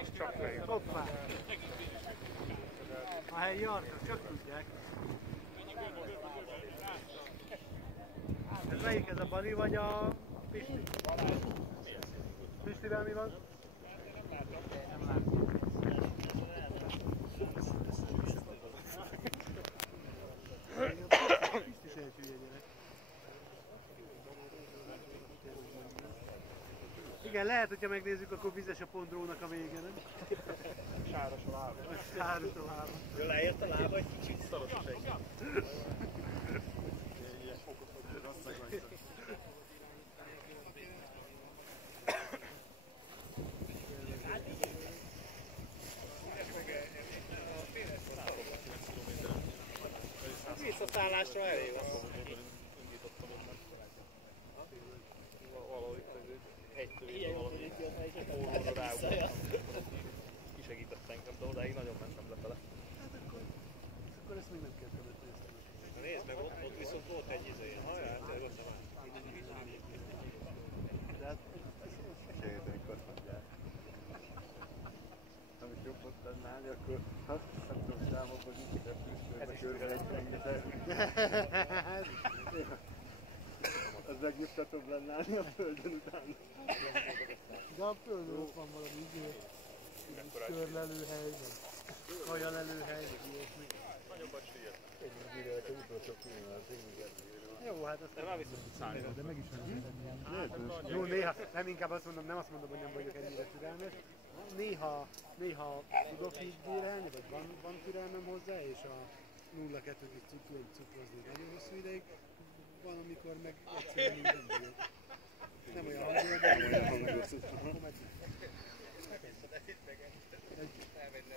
És csak fejük. Hoppá! A helyi arcok csak tudják. Ez melyik, ez a Bali vagy a Pisti? Pistivel mi van? Nem látom. Pisti se egy hülye gyerek. Igen, lehet, hogyha megnézzük, akkor vizes a pondrónak a vége, nem? Sáros a lába. Sáros a lába. Jól leért a lába, egy kicsit szaros a seg. Visszaszállásra elég van. Valahogy egy ráugrottam. Kisegített engem, de odáig nagyon mentem lefele. Hát akkor ezt még nem kell követni. Nézd meg, ott viszont volt egy izé. Hajrá, tényleg ott nem áll. De hát Segítenek azt mondják. Amit jobbot tennád, akkor nem tudom számokban nincs repülőszörbe körbe egy rengeteg. Az legnyugtatóbb lenne állni a földön utána. de a földön ott van valami körlelőhely, vagy kajalelőhely, vagy ilyesmi. Nagyobbat sülyet. Egy utolsó pillanat, Jó, hát azt De már vissza tudsz szállni. de meg is van. Jó, néha, nem inkább azt mondom, nem azt mondom, hogy nem vagyok ennyire türelmes. Néha tudok így bírálni, vagy van türelmem hozzá, és a 0-2-t is tudom cukrozni nagyon hosszú ideig. Van, amikor meg egyszerűen nem bírok. Nem olyan hangoló, de olyan hangoló.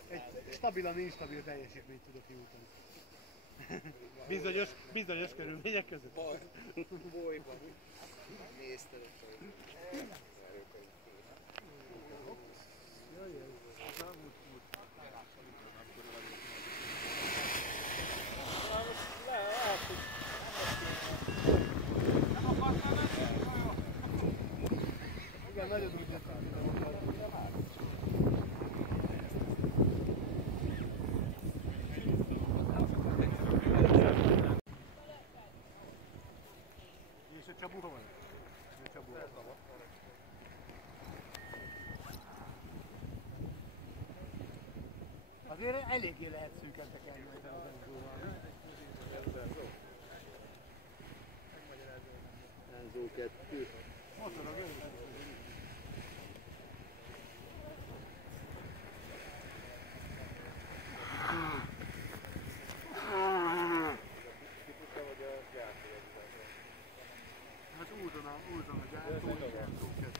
Egy stabilan instabil teljesítményt tudok nyújtani. Bizonyos körülmények között. Bolyban. Nézted a igen, nagyon úgy jöttem. És a Csabu hol? A Csabu hol? Azért eléggé lehet szűken tekerni ezen az Enzóval. Enzó 2. Motorog, hát úton a gyártó, Enzó 2.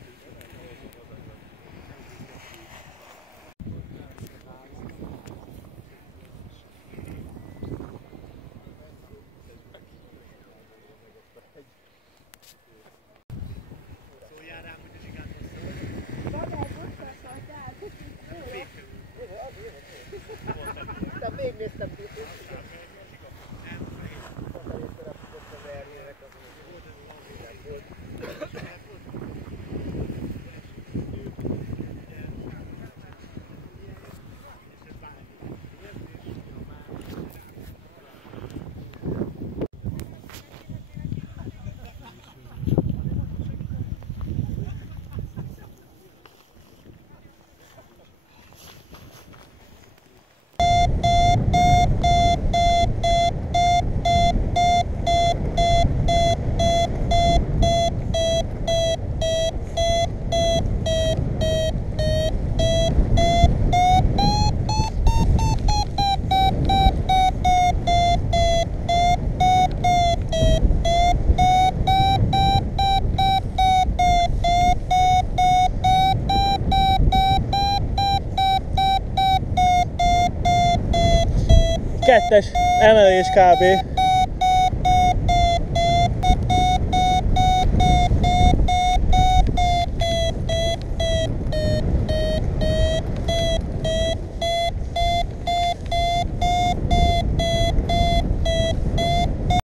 Szóljál rám, hogy a zsigát de még néztem ki. Kettes emelés kb.